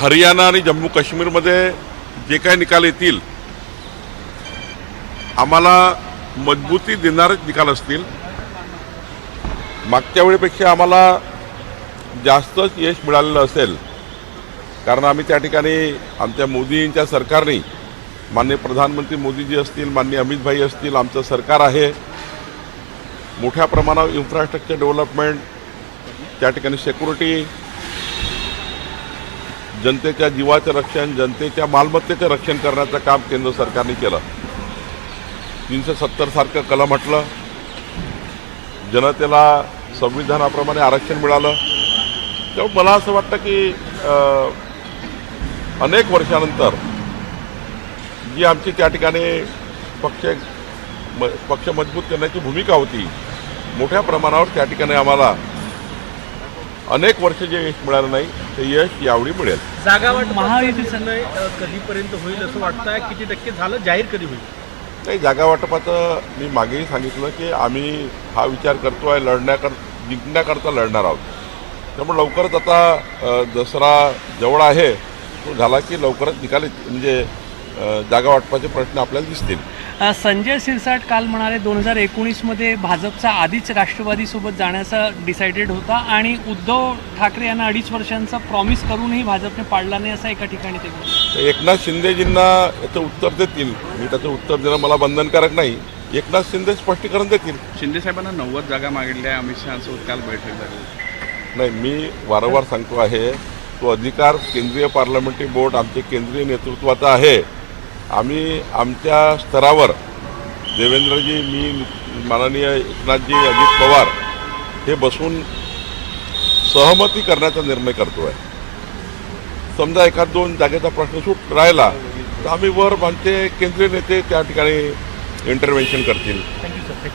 हरियाणा आणि जम्मू काश्मीरमध्ये जे काही निकाल येतील आम्हाला मजबूती देणारेच निकाल असतील। मागच्या वेळेपेक्षा आम्हाला जास्तच यश मिळालेलं असेल, कारण आम्ही त्या ठिकाणी आमच्या मोदींच्या सरकारने, माननीय प्रधानमंत्री मोदीजी असतील, माननीय अमित भाई असतील, आमचं सरकार आहे, मोठ्या प्रमाणावर इन्फ्रास्ट्रक्चर डेव्हलपमेंट, त्या ठिकाणी सिक्युरिटी, जनतेच्या जीवाचं रक्षण, जनतेच्या मालमत्तेचं रक्षण करण्याचं काम केंद्र सरकारने केलं। 370 सारखं कलम म्हटलं, जनतेला संविधानाप्रमाणे आरक्षण मिळालं। तेव्हा मला असं वाटतं की अनेक वर्षानंतर जी आमची त्या ठिकाणी पक्ष मजबूत करण्याची भूमिका होती, मोठ्या प्रमाणावर त्या ठिकाणी आम्हाला अनेक वर्ष जे यश मिळालं नाही ते यश यावेळी मिळेल। जागा महायुतीचं कधीपर्यंत होईल असं वाटतंय? किती टक्के झालं? जाहीर कधी होईल? नाही, जागा वाटपाचं मी मागेही सांगितलं की आम्ही हा विचार करतो आहे, जिंकण्याकरता लढणार आहोत। त्यामुळे लवकरच आता दसरा जवळ आहे, तो झाला की लवकरच निकाल म्हणजे जागा वाटपाचे प्रश्न आपल्याला दिसतील। संजय शिरसाट काल म्हणाले 2019मध्ये भाजपचा आधीच राष्ट्रवादीसोबत जाण्याचा डिसाइडेड होता आणि उद्धव ठाकरे यांना 2.5 वर्षांचा प्रॉमिस करूनही भाजपने पाडला नाही, असं एका ठिकाणी ते बोलले। एकनाथ शिंदेजींना याचं उत्तर देतील, मी त्याचं उत्तर देणं मला बंधनकारक नाही। एकनाथ शिंदे स्पष्टीकरण देतील। शिंदे साहेबांना 90 जागा मागितल्या, अमित शहांसोबत काल बैठक झाली। नाही, मी वारंवार सांगतो आहे, तो अधिकार केंद्रीय पार्लमेंटरी बोर्ड आमचे केंद्रीय नेतृत्वाचा आहे। आम्ही आमच्या स्तरावर देवेंद्रजी, मी, माननीय एकनाथजी, अजित पवार हे बसून सहमती करण्याचा निर्णय करतो आहे। समजा एखाद 2 जागेचा प्रश्न सूट राहिला तर आम्ही वर आमचे केंद्रीय नेते त्या ठिकाणी इंटरव्हेन्शन करतील। Thank you sir.